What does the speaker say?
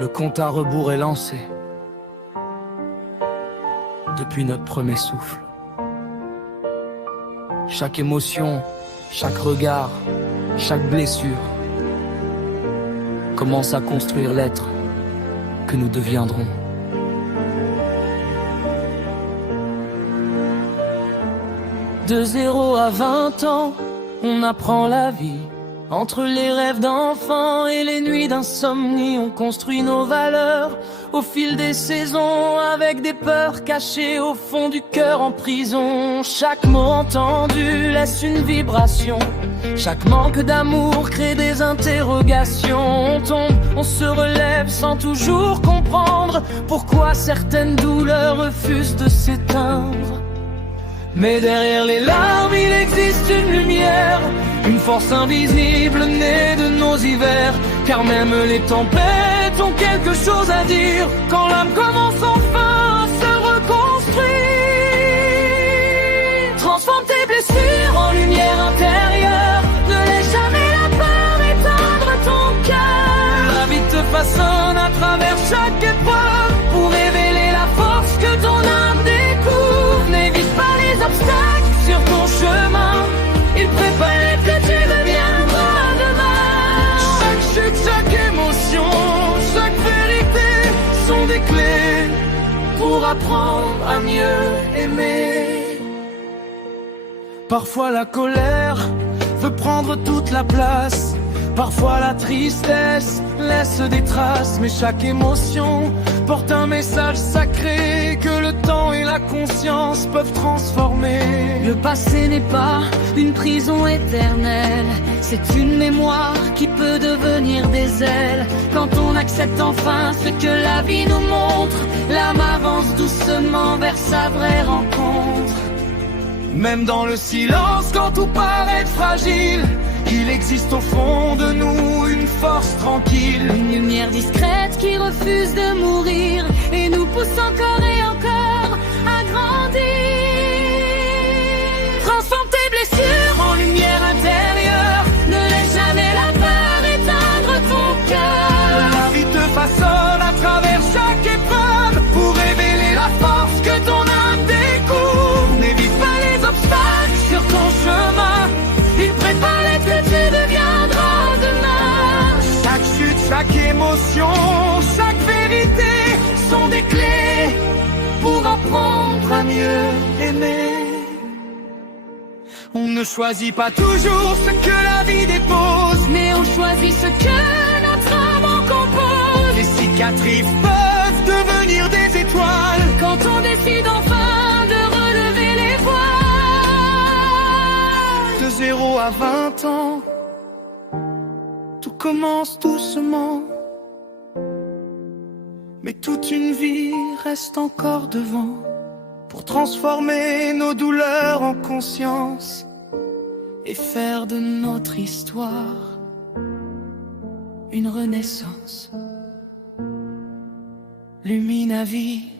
Le compte à rebours est lancé. Depuis notre premier souffle. Chaque émotion, chaque regard, chaque blessure commence à construire l'être que nous deviendrons. De 0 à 20 ans, on apprend la vie. Entre les rêves d'enfants et les nuits d'insomnie, on construit nos valeurs au fil des saisons, avec des peurs cachées au fond du cœur en prison. Chaque mot entendu laisse une vibration. Chaque manque d'amour crée des interrogations. On tombe, on se relève sans toujours comprendre pourquoi certaines douleurs refusent de s'éteindre. Mais derrière les larmes, il existe une lumière, une force invisible née de nos hivers. Car même les tempêtes ont quelque chose à dire quand l'âme commence enfin à se reconstruire. Transforme tes blessures en lumière intérieure. Ne laisse jamais la peur éteindre ton cœur. La vie te façonne à travers chaque épreuve pour révéler la force que ton âme découvre. N'évite pas les obstacles sur ton chemin. Il préparait que tu deviendras demain. Chaque chute, chaque émotion, chaque vérité sont des clés pour apprendre à mieux aimer. Parfois la colère veut prendre toute la place. Parfois la tristesse laisse des traces. Mais chaque émotion porte un message sacré que le temps et la conscience peuvent transformer. Le passé n'est pas une prison éternelle. C'est une mémoire qui peut devenir des ailes. Quand on accepte enfin ce que la vie nous montre, l'âme avance doucement vers sa vraie rencontre. Même dans le silence, quand tout paraît fragile, il existe au fond de nous une force tranquille. Une lumière discrète qui refuse de mourir et nous pousse encore et encore à grandir. Transforme tes blessures en lumière intérieure. Ne laisse jamais la peur éteindre ton cœur. La vie te façonne à travers chaque épreuve pour révéler la force que ton âme découvre. N'évite pas les obstacles sur ton chemin. Il préparait que tu deviendras demain. Chaque chute, chaque émotion, chaque vérité sont des clés pour apprendre à mieux aimer. On ne choisit pas toujours ce que la vie dépose, mais on choisit ce que notre âme en compose. Les cicatrices peuvent devenir des étoiles quand on décide enfin de relever les voiles. De 0 à 20 ans, tout commence doucement, mais toute une vie reste encore devant pour transformer nos douleurs en conscience et faire de notre histoire une renaissance. Luminavie.